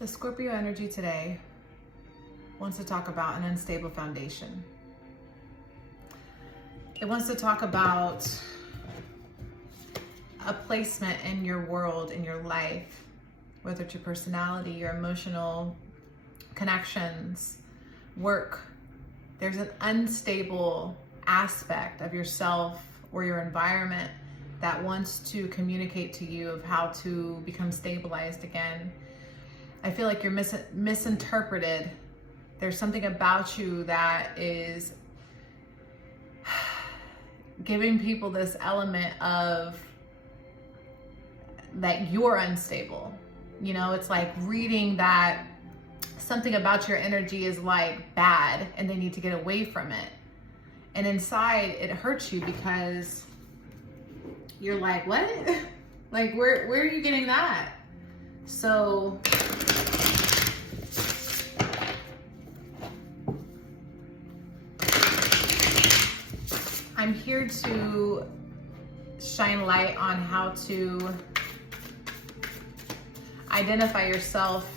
The Scorpio energy today wants to talk about an unstable foundation. It wants to talk about a placement in your world, in your life, whether it's your personality, your emotional connections, work. There's an unstable aspect of yourself or your environment that wants to communicate to you of how to become stabilized again. I feel like you're misinterpreted. There's something about you that is giving people this element of that you're unstable. You know, it's like reading that something about your energy is like bad and they need to get away from it. And inside it hurts you because you're like, what? Like, where are you getting that? So I'm here to shine light on how to identify yourself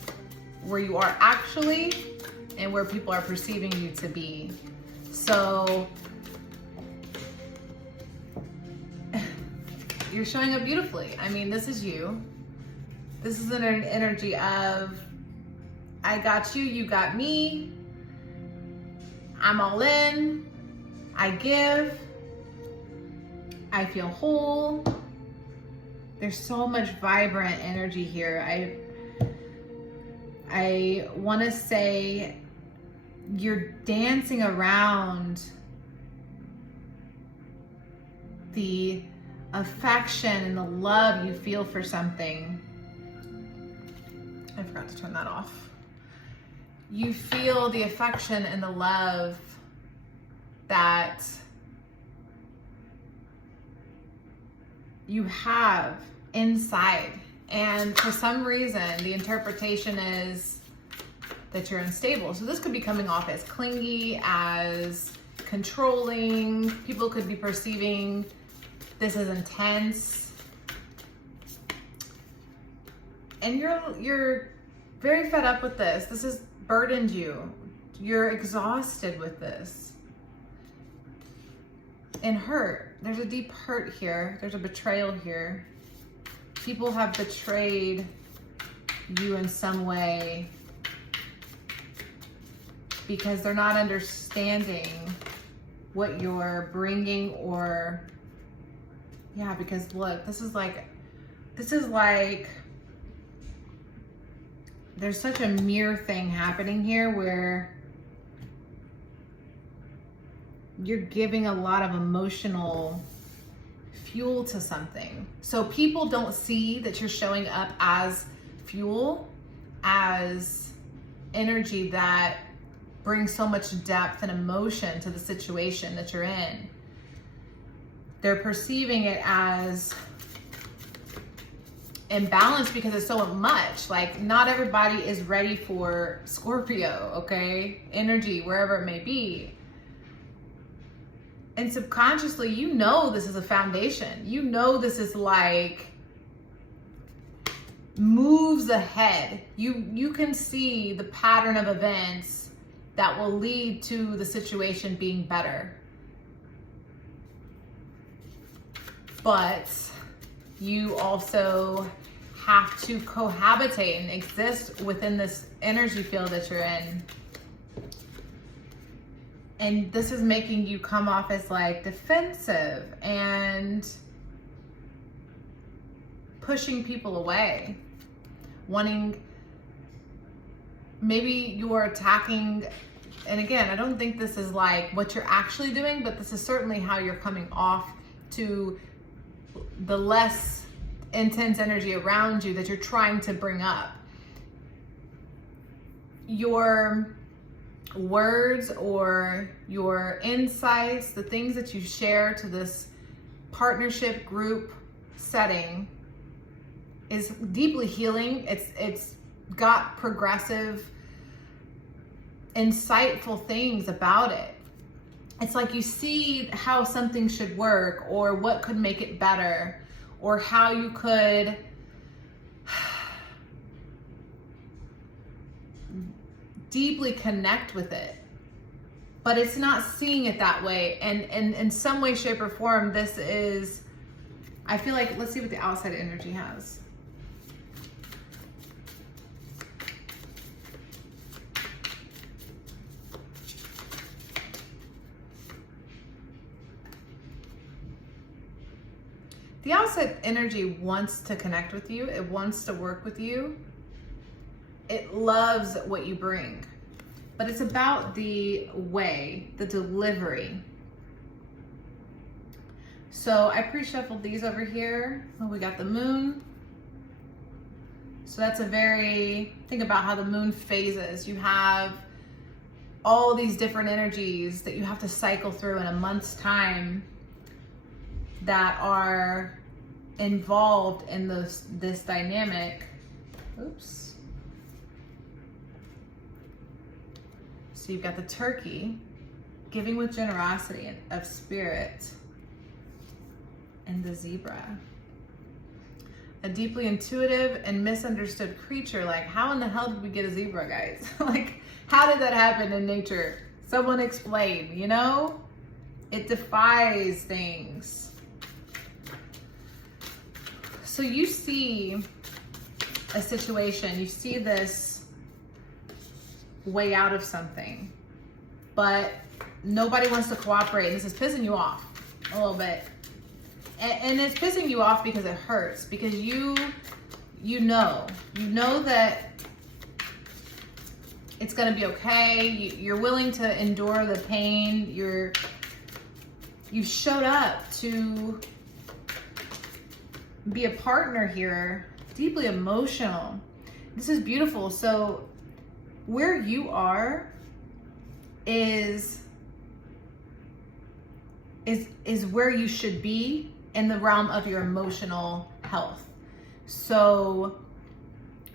where you are actually and where people are perceiving you to be. So you're showing up beautifully. I mean, this is you. This is an energy of, I got you, you got me. I'm all in. I give. I feel whole. There's so much vibrant energy here. I want to say you're dancing around the affection and the love you feel for something. I forgot to turn that off. You feel the affection and the love that you have inside. And for some reason, the interpretation is that you're unstable. So this could be coming off as clingy, as controlling. People could be perceiving this as intense. And you're very fed up with this. This has burdened you. You're exhausted with this. And hurt. There's a deep hurt here. There's a betrayal here. People have betrayed you in some way because they're not understanding what you're bringing, or yeah, because look, this is like there's such a mirror thing happening here where you're giving a lot of emotional fuel to something. So people don't see that you're showing up as fuel, as energy that brings so much depth and emotion to the situation that you're in. They're perceiving it as imbalanced because it's so much. Like, not everybody is ready for Scorpio, okay? Energy, wherever it may be. And subconsciously, you know this is a foundation. You know this is like moves ahead. You can see the pattern of events that will lead to the situation being better. But you also have to cohabitate and exist within this energy field that you're in. And this is making you come off as like defensive and pushing people away. Maybe you're attacking, and again, I don't think this is like what you're actually doing, but this is certainly how you're coming off to the less intense energy around you that you're trying to bring up. Your words or your insights, the things that you share to this partnership group setting is deeply healing. It's got progressive, insightful things about it. It's like you see how something should work or what could make it better or how you could deeply connect with it, but it's not seeing it that way. And in some way, shape, or form, this is, I feel like, let's see what the outside energy has. The outside energy wants to connect with you. It wants to work with you. It loves what you bring. But it's about the way, the delivery. So I pre-shuffled these over here. Oh, we got the moon. So that's a very, think about how the moon phases. You have all these different energies that you have to cycle through in a month's time that are involved in this dynamic. Oops. So you've got the turkey, giving with generosity of spirit, and the zebra. A deeply intuitive and misunderstood creature. Like, how in the hell did we get a zebra, guys? Like, how did that happen in nature? Someone explain, you know? It defies things. So you see a situation, you see this way out of something, but nobody wants to cooperate. This is pissing you off a little bit. And it's pissing you off because it hurts, because you know that it's gonna be okay. You're willing to endure the pain. You showed up to be a partner here, deeply emotional. This is beautiful. So where you are is where you should be in the realm of your emotional health. So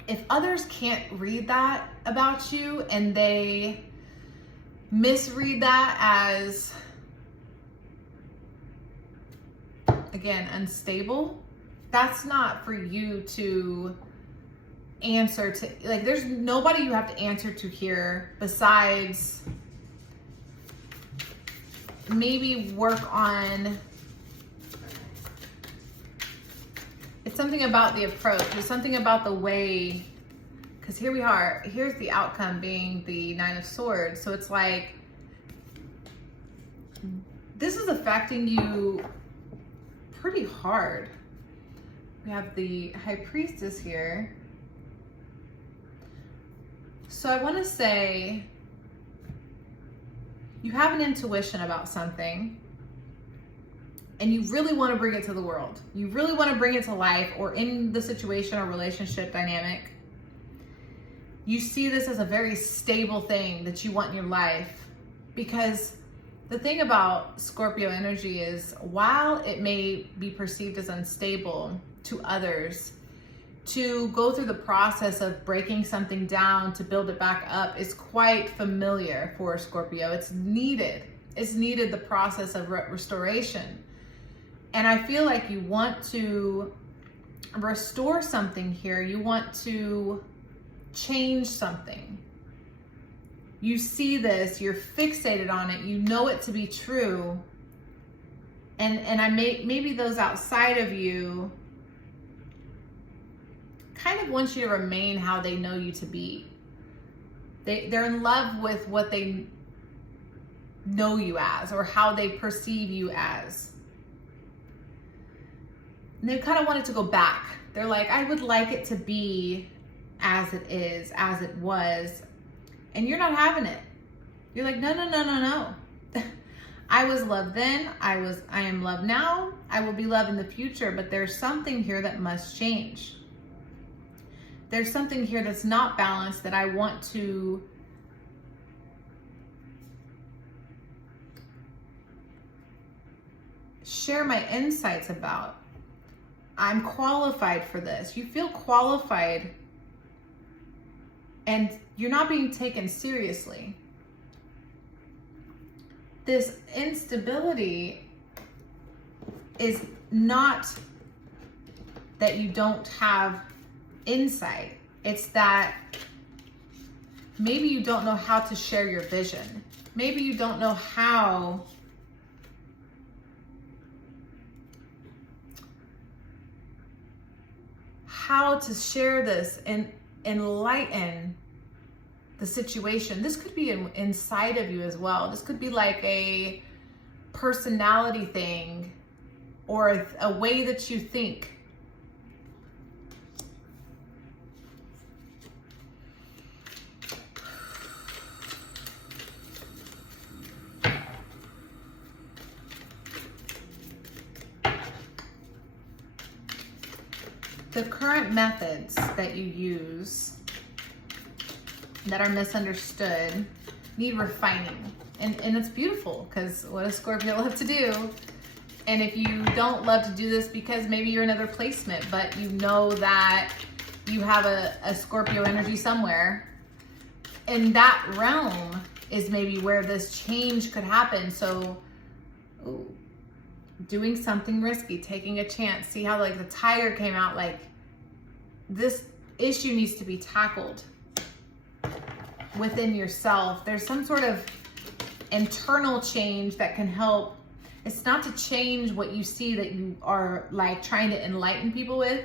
if others can't read that about you and they misread that as, again, unstable, that's not for you to answer to. Like, there's nobody you have to answer to here besides maybe work on, it's something about the approach. There's something about the way, because here we are, here's the outcome being the Nine of Swords. So it's like, this is affecting you pretty hard. We have the High Priestess here. So I want to say you have an intuition about something and you really want to bring it to the world. You really want to bring it to life, or in the situation or relationship dynamic. You see this as a very stable thing that you want in your life, because the thing about Scorpio energy is, while it may be perceived as unstable to others, to go through the process of breaking something down to build it back up is quite familiar for Scorpio. It's needed. It's needed, the process of restoration. And I feel like you want to restore something here. You want to change something. You see this, you're fixated on it, you know it to be true. And maybe those outside of you kind of want you to remain how they know you to be. They're in love with what they know you as, or how they perceive you as. And they kind of want it to go back. They're like, I would like it to be as it is, as it was. And you're not having it. You're like, no, no, no, no, no. I was loved then. I am loved now. I will be loved in the future. But there's something here that must change. There's something here that's not balanced that I want to share my insights about. I'm qualified for this. You feel qualified, and you're not being taken seriously. This instability is not that you don't have insight. It's that Maybe you don't know how to share your vision. Maybe you don't know how to share this and enlighten the situation. This could be inside of you as well. This could be like a personality thing or a way that you think. The current methods that you use that are misunderstood need refining. And it's beautiful, because what does Scorpio love to do? And if you don't love to do this because maybe you're another placement, but you know that you have a Scorpio energy somewhere, in that realm is maybe where this change could happen. So, ooh, doing something risky, taking a chance. See how like the Tiger came out, like this issue needs to be tackled within yourself. There's some sort of internal change that can help. It's not to change what you see that you are like trying to enlighten people with.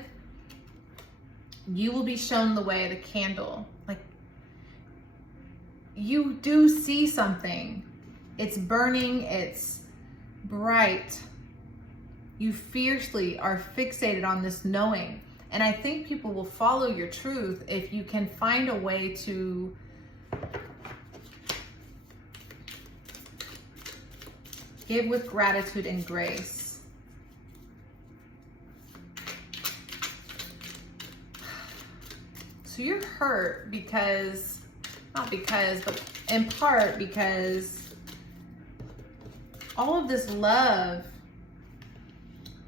You will be shown the way, the candle. Like you do see something. It's burning, it's bright. You fiercely are fixated on this knowing. And I think people will follow your truth if you can find a way to give with gratitude and grace. So you're hurt because, not because, but in part because all of this love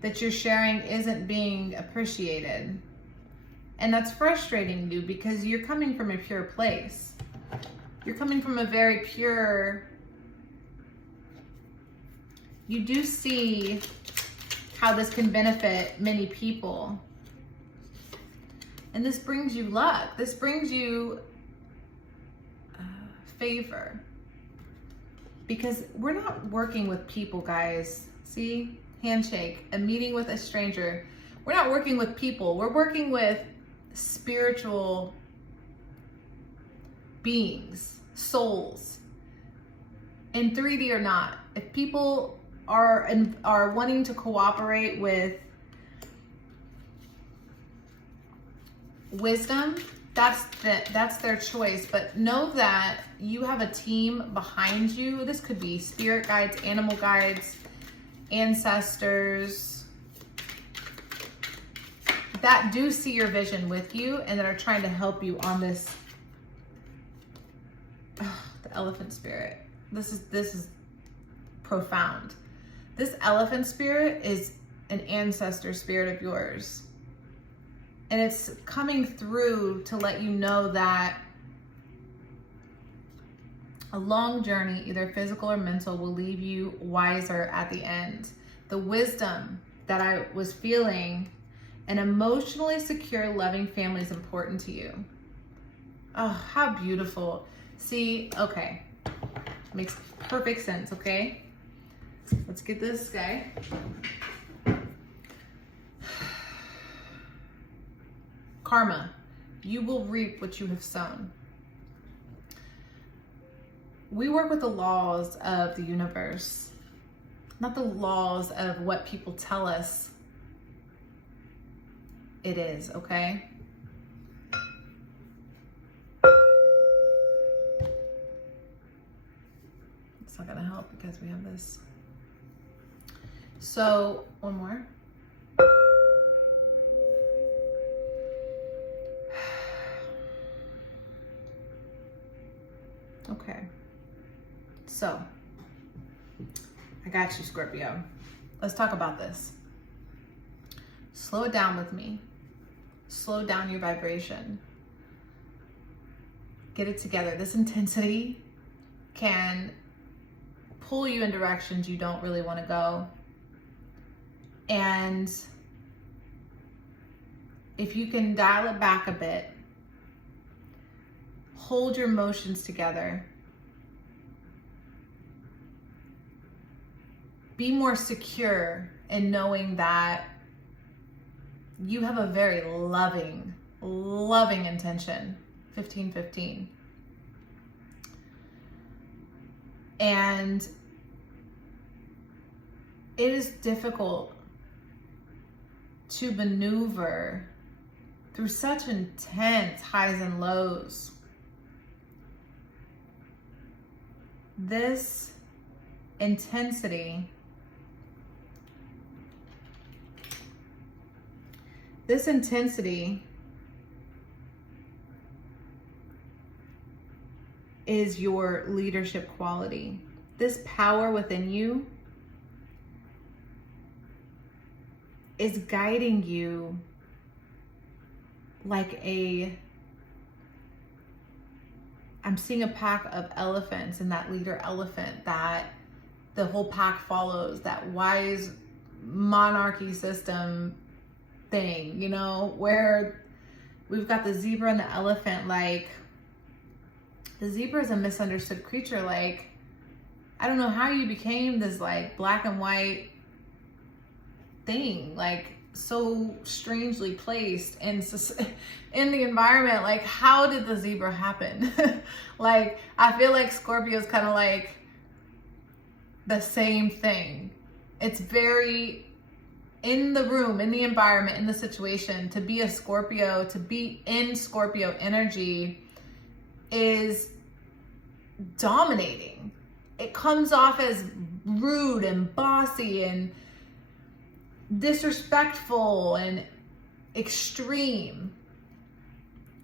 that you're sharing isn't being appreciated. And that's frustrating you because you're coming from a pure place. You're coming from a very pure, you do see how this can benefit many people. And this brings you luck. This brings you favor. Because we're not working with people, guys. See? Handshake, a meeting with a stranger. We're not working with people. We're working with spiritual beings, souls, in 3D or not. If people are wanting to cooperate with wisdom, that's their choice. But know that you have a team behind you. This could be spirit guides, animal guides, ancestors that do see your vision with you and that are trying to help you on this. The elephant spirit. This is profound. This elephant spirit is an ancestor spirit of yours. And it's coming through to let you know that a long journey, either physical or mental, will leave you wiser at the end. The wisdom that I was feeling, an emotionally secure, loving family is important to you. Oh, how beautiful. See, okay. Makes perfect sense, okay? Let's get this guy. Karma. You will reap what you have sown. We work with the laws of the universe, not the laws of what people tell us it is, okay? It's not gonna help because we have this. So, one more. Okay. So, I got you, Scorpio. Let's talk about this. Slow it down with me. Slow down your vibration. Get it together. This intensity can pull you in directions you don't really want to go. And if you can dial it back a bit, hold your emotions together. Be more secure in knowing that you have a very loving intention. 1515. And it is difficult to maneuver through such intense highs and lows. This intensity is your leadership quality. This power within you is guiding you like I'm seeing a pack of elephants, and that leader elephant that the whole pack follows, that wise monarchy system thing, you know, where we've got the zebra and the elephant. Like, the zebra is a misunderstood creature. Like, I don't know how you became this like black and white thing, like so strangely placed in the environment. Like, how did the zebra happen? Like, I feel like Scorpio is kind of like the same thing. It's very in the room, in the environment, in the situation. To be a Scorpio, to be in Scorpio energy is dominating. It comes off as rude and bossy and disrespectful and extreme.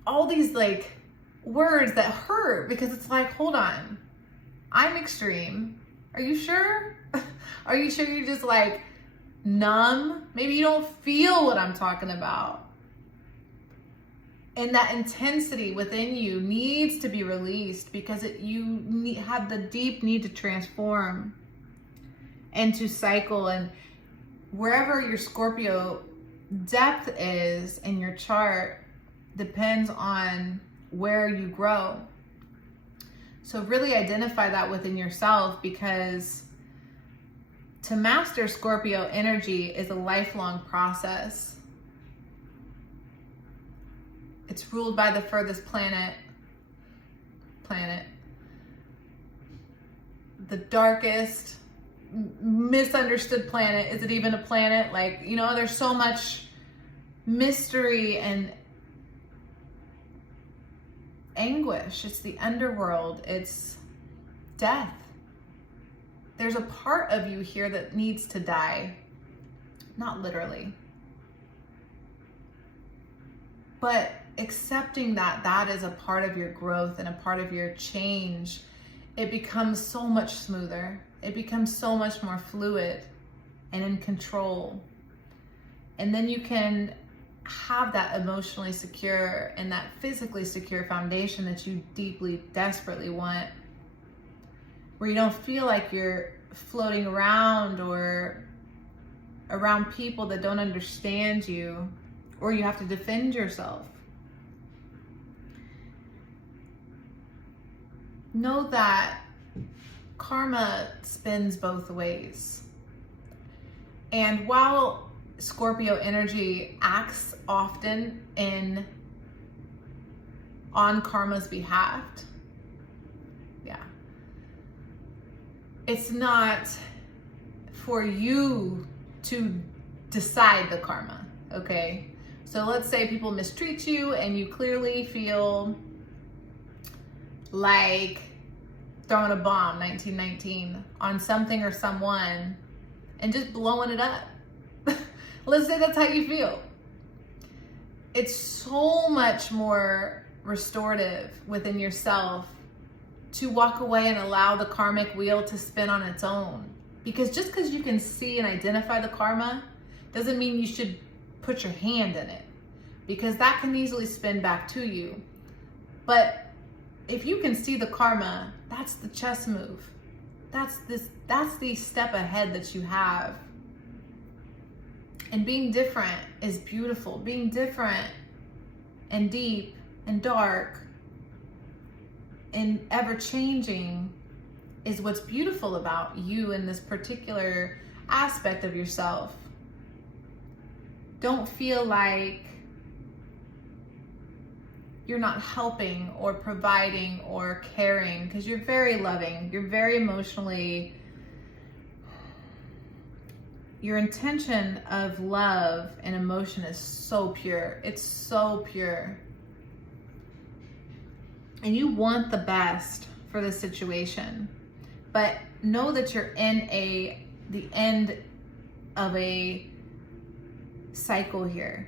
All these like words that hurt, because it's like, hold on, I'm extreme. Are you sure? Are you sure you're just like numb? Maybe you don't feel what I'm talking about. And that intensity within you needs to be released, because you have the deep need to transform and to cycle. And wherever your Scorpio depth is in your chart depends on where you grow. So really identify that within yourself, because to master Scorpio energy is a lifelong process. It's ruled by the furthest planet. The darkest, misunderstood planet. Is it even a planet? Like, you know, there's so much mystery and anguish. It's the underworld. It's death. There's a part of you here that needs to die. Not literally. But accepting that that is a part of your growth and a part of your change, it becomes so much smoother. It becomes so much more fluid and in control. And then you can have that emotionally secure and that physically secure foundation that you deeply, desperately want, where you don't feel like you're floating around or around people that don't understand you, or you have to defend yourself. Know that karma spins both ways. And while Scorpio energy acts often on karma's behalf, it's not for you to decide the karma, okay? So let's say people mistreat you and you clearly feel like throwing a bomb, 1919, on something or someone and just blowing it up. Let's say that's how you feel. It's so much more restorative within yourself to walk away and allow the karmic wheel to spin on its own. Because just because you can see and identify the karma doesn't mean you should put your hand in it, because that can easily spin back to you. But if you can see the karma, that's the chess move. That's the step ahead that you have. And being different is beautiful. Being different and deep and dark and ever changing is what's beautiful about you in this particular aspect of yourself. Don't feel like you're not helping or providing or caring, because you're very loving. You're very emotionally, your intention of love and emotion is so pure. It's so pure. And you want the best for the situation. But know that you're in the end of a cycle here.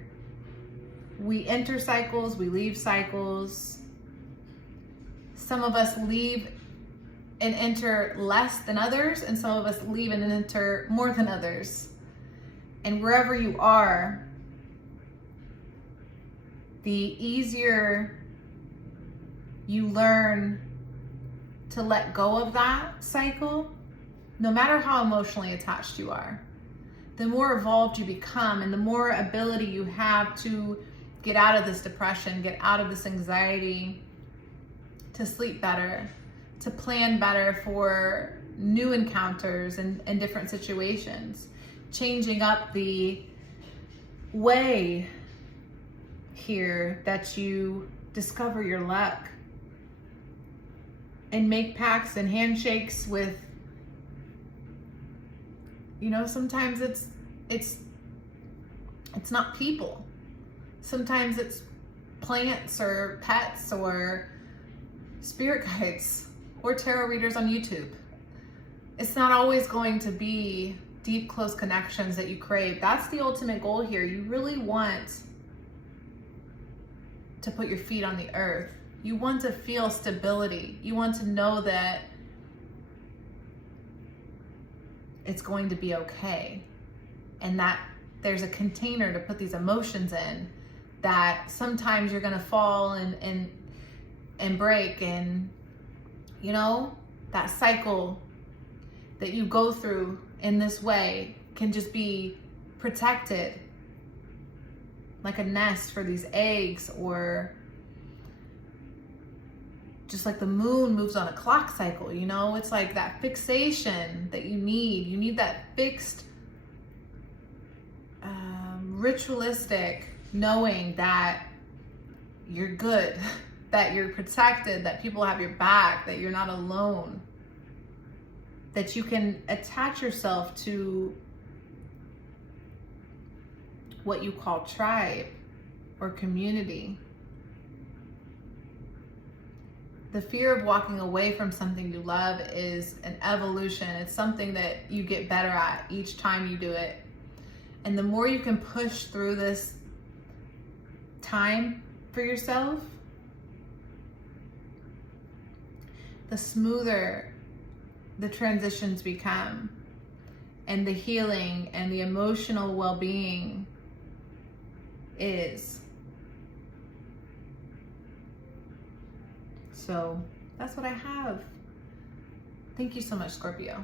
We enter cycles, we leave cycles. Some of us leave and enter less than others, and some of us leave and enter more than others. And wherever you are, the easier you learn to let go of that cycle, no matter how emotionally attached you are, the more evolved you become, and the more ability you have to get out of this depression, get out of this anxiety, to sleep better, to plan better for new encounters and different situations, changing up the way here that you discover your luck and make pacts and handshakes with, you know, sometimes it's not people. Sometimes it's plants or pets or spirit guides or tarot readers on YouTube. It's not always going to be deep, close connections that you crave. That's the ultimate goal here. You really want to put your feet on the earth. You want to feel stability. You want to know that it's going to be okay, and that there's a container to put these emotions in, that sometimes you're going to fall and break, and you know, that cycle that you go through in this way can just be protected like a nest for these eggs, or just like the moon moves on a clock cycle, you know, it's like that fixation that you need. You need that fixed, ritualistic knowing that you're good, that you're protected, that people have your back, that you're not alone, that you can attach yourself to what you call tribe or community. The fear of walking away from something you love is an evolution. It's something that you get better at each time you do it. And the more you can push through this time for yourself, the smoother the transitions become, and the healing and the emotional well-being is. So that's what I have. Thank you so much, Scorpio.